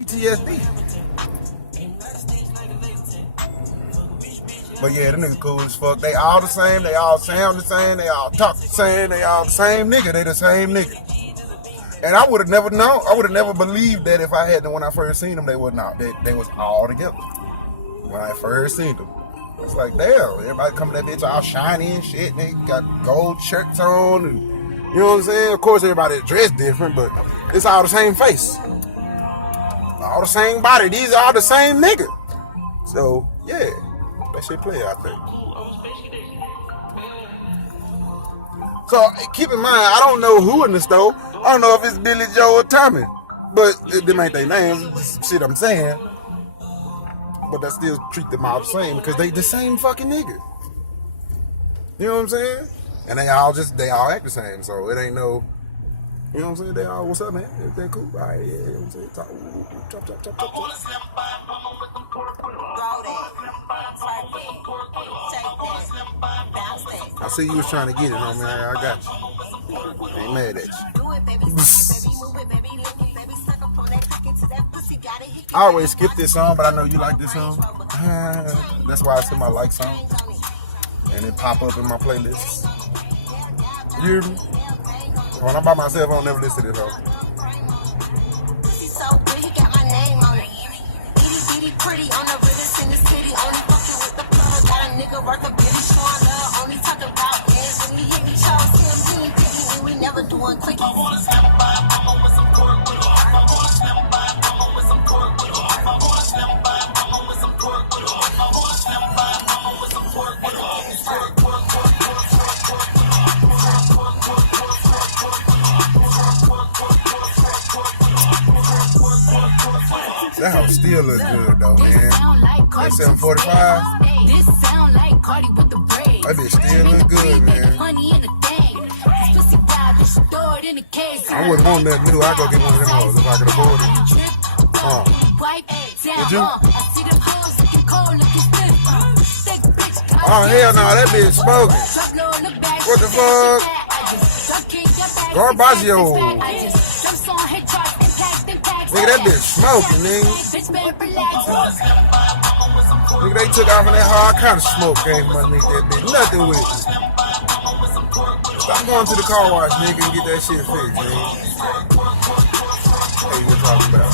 PTSD. But yeah, the nigga cool as fuck. They all the same. They all sound the same. They all talk the same. They all the same nigga. They the same nigga. And I would have never known. I would have never believed that if I had them when I first seen them, they was not. They was all together. When I first seen them, it's like, damn, everybody coming that bitch all shiny and shit. And they got gold shirts on, and you know what I'm saying. Of course, everybody dressed different, but it's all the same face, all the same body. These are all the same nigga. So yeah, that shit play, I think. So keep in mind, I don't know who in the store. I don't know if it's Billy Joe or Tommy, but them ain't their names. Shit, I'm saying. But I still treat them all the same because they the same fucking nigga. You know what I'm saying? And they all act the same. So it ain't no, you know what I'm saying? They all, what's up, man? Everything cool? All right, yeah, you know what I'm saying? Talk, chop. I see you was trying to get it, homie. I got you. I ain't mad at you. I always skip this song, but I know you like this song. That's why I say my like song. And it pop up in my playlist. You hear me? When I'm by myself, I don't never listen to this song. Pretty on the realest in the city, only fucking with the plug. Got a nigga worth a billion, showing love, only talking about ends. When he hit me, chose him, he ain't picking, and we never doing quickies. I wanna slam by, I'm with some pork with it. I wanna slam by, I'm with some pork with it. I wanna slam by, I'm with some pork with it. I wanna slam by, I'm with some pork with it. That house still look good though, man. That 745. This sound like Cardi with the braid. That bitch still look good, man. I wouldn't want that new. I'd go get one of them hoes if I could afford it. Would you? Oh hell no, that bitch smoking. What the fuck? Garbaggio. Nigga, that bitch smoking, nigga. Nigga, they took off in that hard kind of smoke came underneath that bitch. Nothing with it. Stop going to the car wash, nigga, and get that shit fixed, nigga. Hey, what you talking about?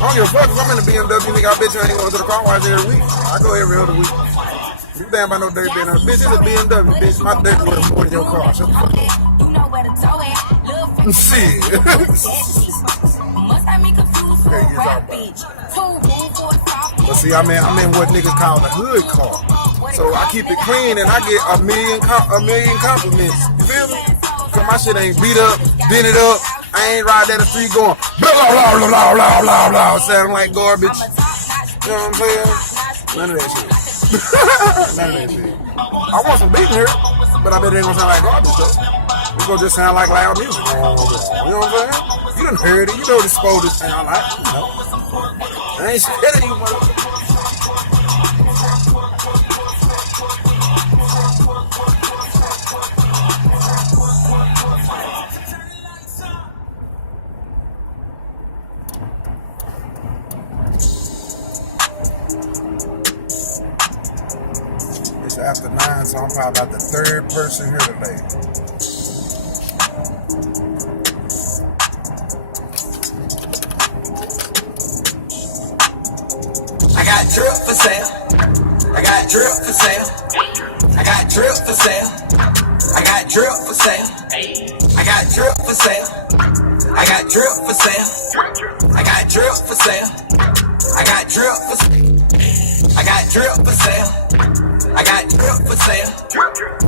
I don't give a fuck if I'm in the BMW, nigga. I bet you I ain't going to the car wash every week. I go every other week. You damn about no dirty bitch. Bitch, it's a BMW, bitch. My dirt worth more than your car. Shut the fuck up. Shit. But see, I'm in what niggas call the hood car. So I keep it clean and I get a million compliments. You feel me? Cause my shit ain't beat up, bent it up. I ain't ride down the street going blah blah blah blah blah blah blah, sounding like garbage. You know what I'm saying? None of that shit. None of that shit. I want some beat in here, but I bet it ain't gonna sound like garbage though. It's gonna just sound like loud music. You know what I'm saying? You done heard it. You know what it's supposed to sound like. You know. I ain't scared of you, motherfucker. It's after 9, so I'm probably about the third person here today. I got drip for sale. I got drip for sale. I got drip for sale. I got drip for sale. I got drip for sale. I got drip for sale. I got drip for sale. I got drip for sale. I got drip for sale. I got drip for sale.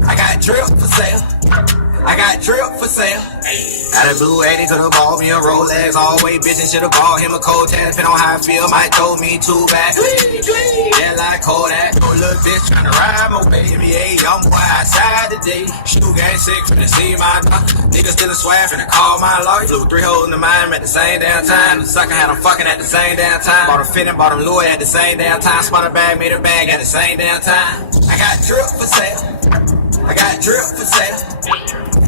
I got drip for sale. I got drip for sale. Out of blue 80 to the ball, me a Rolex. Always bitchin' should've bought him a cold tan. Depending on how I feel, might told me too bad. Yeah, like Kodak. No little bitch tryna ride my baby. Hey, young boy outside today. Shoe gang sick finna see my dog. Niggas still a swag finna call my lawyer. Flew 3 holes in the mind at the same damn time. The sucker had them fucking at the same damn time. Bought a fit and bought him Louis at the same damn time. Spun a bag, made a bag at the same damn time. I got drip for sale. I got drip for sale.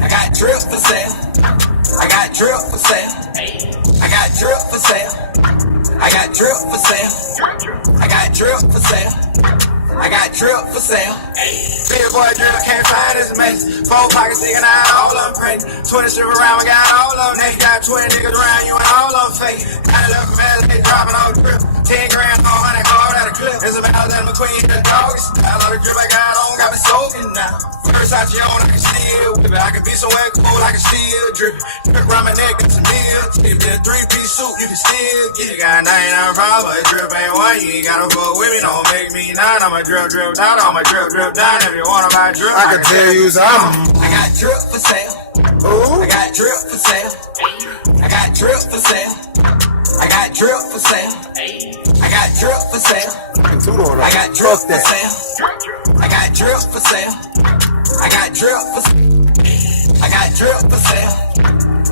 I got drip for sale. I got drip for sale. I got drip for sale. I got drip for sale. I got drip for sale. I got drip for sale. Big boy drip, can't find this mess. 4 pockets sticking out, all of them pregnant. 20 strip around, we got all of them. They got 20 niggas around you and all of them fake. Got a little from LA, dropping all the drip. 10 grand, 400, call that a clip. It's about that McQueen, the doggies. I love the drip I got on, got me soaking now. Versace on, I can still whip it. I can be somewhere cool, I can still drip. Drip around my neck, got some meals. Give me a 3-piece suit, you can still get it. Got 99 problems, but drip ain't one. You ain't gotta fuck with me, don't make me not. I'ma drip down, I'ma drip down. If you wanna buy drip, I can tell you something. I got drip for sale. Ooh. I got drip for sale. I got drip for sale. I got drip for sale. I got drip for sale. I got drip for sale. I got drip for sale. I got drip for sale. I got drip for sale.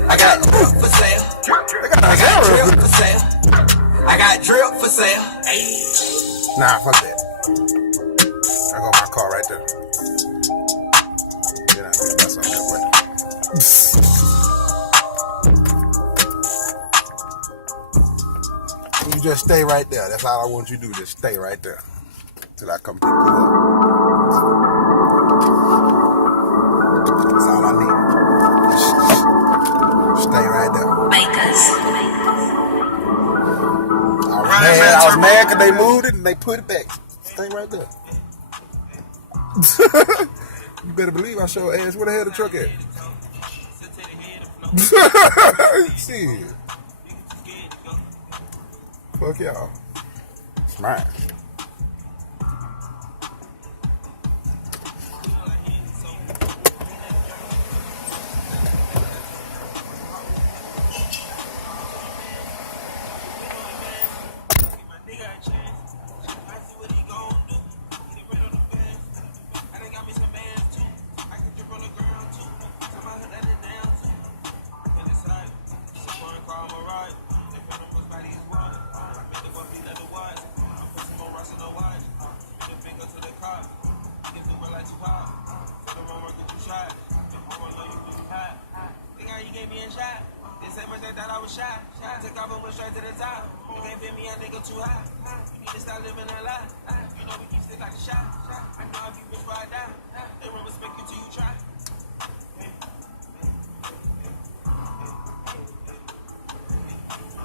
I got drip for sale. I got drip for sale. I got drip for sale. Nah, fuck that. I got my car right there. Then I think about something that way. You just stay right there. That's all I want you to do. Just stay right there till I come pick you up. That's all I need. Just stay right there. I was mad because they moved it and they put it back. Stay right there. You better believe I show ass where the hell the truck at. Shit. Fuck y'all. It's mine. Took off and went straight to the top. You can't fit me, I nigga too high. You need to stop living a lie. You know we keep stick like a shot. I know I be rich before I die. They won't respect you till you try.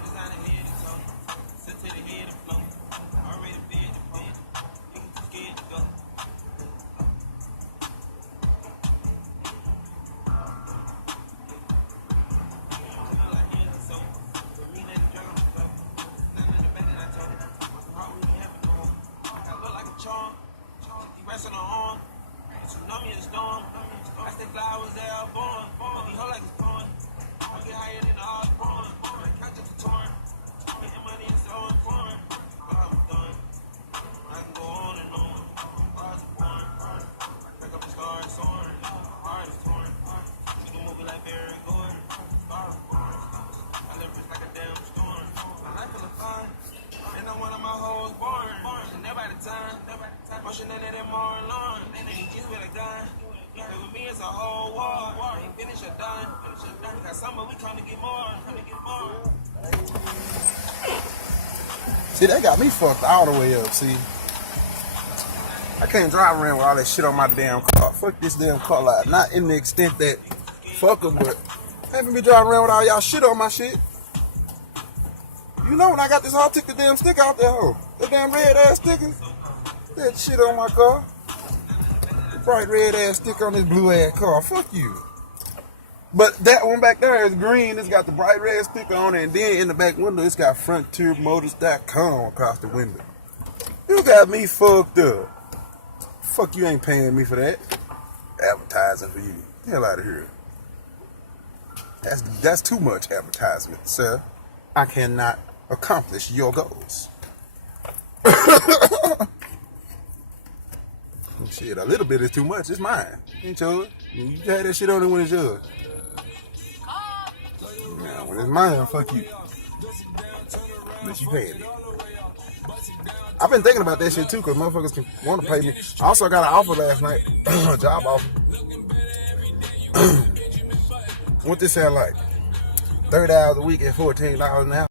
Designer head and toe. Sit to the head and flow. Already bid the bid. Niggas too scared to go. On the horn, tsunami and storm. I stay flowers they all born. But these hoes like it's born. I get higher than the odds born. I count just a torn. Getting money is so important. But I'm done. I can go on and on. Bars are born. Back up the stars soaring. Heart is torn. You can move it like Barry Gordon. Stars are born. I live just like a damn storm. My life is a fun. And I'm one of my hoes born. And everybody time. Motion in it more alone. And then he just with a gun. And with me it's a whole war. Ain't finished or done. Got summer, we come to get more. See, they got me fucked all the way up, see. I can't drive around with all that shit on my damn car. Fuck this damn car lot. Not in the extent that fuck them, but I ain't be driving around with all y'all shit on my shit. You know when I got this whole tick the damn sticker out there, ho. That damn red ass sticker. That shit on my car. The bright red ass sticker on this blue ass car. Fuck you. But that one back there is green. It's got the bright red sticker on it. And then in the back window, it's got frontiermotors.com across the window. You got me fucked up. Fuck, you ain't paying me for that. Advertising for you. Get the hell out of here. That's too much advertisement, sir. I cannot accomplish your goals. Shit, a little bit is too much. It's mine. Ain't yours. You had that shit on it when it's yours. Now, when it's mine, fuck you. Unless you paying me. I've been thinking about that shit too, because motherfuckers can want to pay me. I also got an offer last night. A job offer. What this sound like? 30 hours a week at $14 an hour.